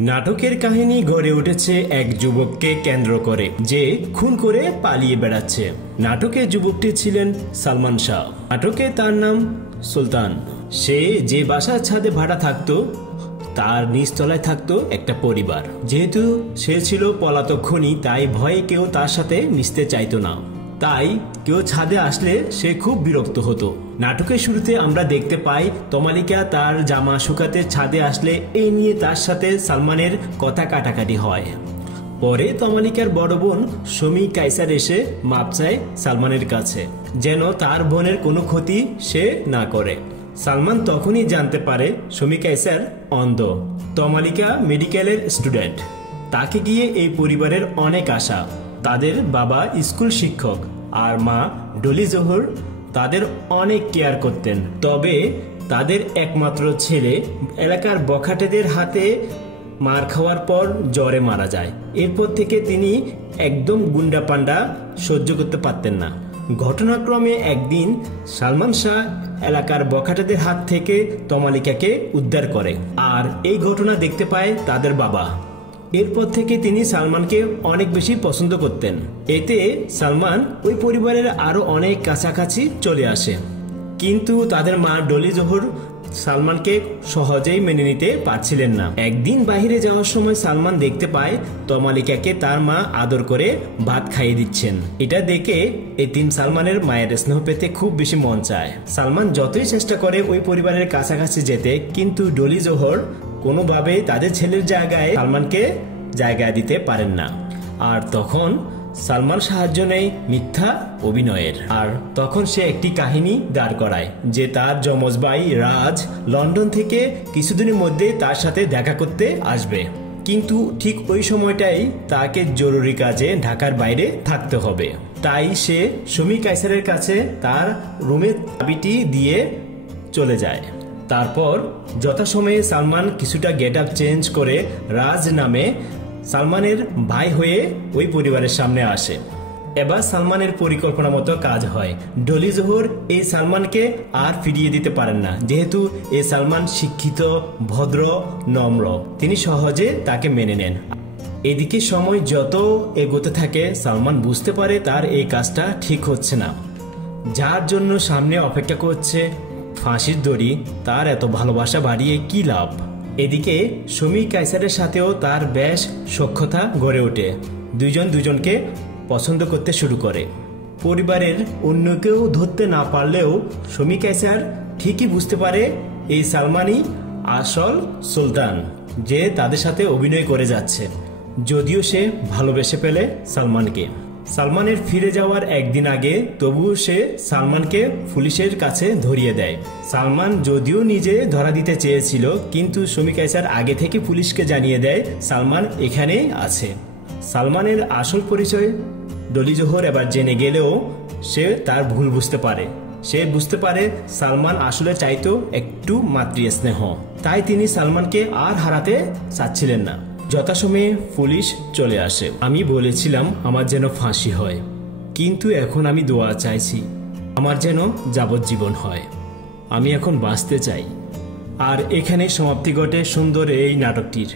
নাটকের কাহিনী গড়ে উঠেছে এক যুবককে কেন্দ্র করে যে খুন করে পালিয়ে বেড়াচ্ছে। নাটকের যুবকটি ছিলেন সালমান শাহ। নাটকে তার নাম সুলতান। সে যে বাসার ছাদে ভাড়া থাকতো তার নিচতলায় থাকতো একটা পরিবার। যেহেতু সে ছিল পলাতক খুনি, তাই ভয়ে কেউ তার সাথে মিশতে চাইতো না। তাই কেউ ছাদে আসলে সে খুব বিরক্ত হতো। নাটকের শুরুতে আমরা দেখতে পাই তমালিকা তার জামা শুকাতে ছাদে আসলে এই নিয়ে তার সাথে সালমানের কথা কাটাকাটি হয়। পরে তমালিকার বড় বোন শমী কায়সার এসে মাপ চায় সালমানের কাছে, যেন তার বোনের কোনো ক্ষতি সে না করে। সালমান তখনই জানতে পারে শমী কায়সার অন্ধ। তমালিকা মেডিকেলের স্টুডেন্ট। তাকে গিয়ে এই পরিবারের অনেক আশা। তাদের বাবা স্কুল শিক্ষক আর মা ডলি জোহর তাদের অনেক কেয়ার করতেন। তবে তাদের একমাত্র ছেলে এলাকার বখাটেদের হাতে মার খাওয়ার পর জ্বরে মারা যায়। এরপর থেকে তিনি একদম গুন্ডা পান্ডা সহ্য করতে পারতেন না। ঘটনাক্রমে একদিন সালমান শাহ এলাকার বখাটেদের হাত থেকে তমালিকাকে উদ্ধার করে, আর এই ঘটনা দেখতে পায় তাদের বাবা। এরপর থেকে তিনি সালমানকে অনেক বেশি পছন্দ করতেন। এতে সালমান ওই পরিবারের আরো অনেক কাছাকাছি চলে আসে। কিন্তু তাদের মা ডলি জোহর সালমানকে সহজেই মেনে নিতে পারছিলেন না। একদিন বাইরে যাওয়ার সময় সালমান দেখতে পায় তমালিকাকে তার মা আদর করে ভাত খাইয়ে দিচ্ছেন। এটা দেখে এতিম সালমানের মায়ের স্নেহ পেতে খুব বেশি মন চায়। সালমান যতই চেষ্টা করে ওই পরিবারের কাছাকাছি যেতে, কিন্তু ডলি জোহর কোনোভাবে তাদের ছেলের জায়গায় সালমানকে জায়গা দিতে পারেন না। আর তখন সালমান সাহায্য নেয় মিথ্যা অভিনয়ের। আর তখন সে একটি কাহিনী দাঁড় করায় যে তার যমজ ভাই রাজ লন্ডন থেকে কিছুদিনের মধ্যে তার সাথে দেখা করতে আসবে, কিন্তু ঠিক ওই সময়টাই তাকে জরুরি কাজে ঢাকার বাইরে থাকতে হবে। তাই সে শমী কায়সারের কাছে তার রুমের চাবিটি দিয়ে চলে যায়। তারপর যথাসময়ে সালমান কিছুটা গেট আপ চেঞ্জ করে রাজ নামে সালমানের ভাই হয়ে ওই পরিবারের সামনে আসে। এবার সালমানের পরিকল্পনা মতো কাজ হয়। ডলি জোহর এই সালমানকে আর ফিরিয়ে দিতে পারেন না, যেহেতু এই সালমান শিক্ষিত, ভদ্র, নম্র। তিনি সহজে তাকে মেনে নেন। এদিকে সময় যত এগোতে থাকে সালমান বুঝতে পারে তার এই কাজটা ঠিক হচ্ছে না। যার জন্য সামনে অপেক্ষা করছে ফাঁসির দড়ি, তার এত ভালোবাসা বাড়িয়ে কি লাভ। এদিকে শমী কায়সারের সাথেও তার বেশ সখ্যতা গড়ে ওঠে। দুইজন দুজনকে পছন্দ করতে শুরু করে। পরিবারের অন্য কেউ ধরতে না পারলেও শমী কায়সার ঠিকই বুঝতে পারে এই সালমানই আসল সুলতান, যে তাদের সাথে অভিনয় করে যাচ্ছে। যদিও সে ভালোবেসে ফেলে সালমানকে। সালমানের ফিরে যাওয়ার একদিন আগে তবুও সে সালমানকে পুলিশের কাছে ধরিয়ে দেয়। সালমান যদিও নিজে ধরা দিতে চেয়েছিল, কিন্তু শমী কায়সার আগে থেকে পুলিশকে জানিয়ে দেয় সালমান এখানে আছে। সালমানের আসল পরিচয় ডলি জোহর এবার জেনে গেলেও সে তার ভুল বুঝতে পারে। সে বুঝতে পারে সালমান আসলে চাইতো একটু মাতৃস্নেহ, তাই তিনি সালমানকে আর হারাতে চাচ্ছিলেন না। যথাসময়ে পুলিশ চলে আসে। আমি বলেছিলাম আমার যেন ফাঁসি হয়, কিন্তু এখন আমি দোয়া চাইছি আমার যেন যাবজ্জীবন হয়। আমি এখন বাঁচতে চাই। আর এখানে সমাপ্তি ঘটে সুন্দর এই নাটকটির।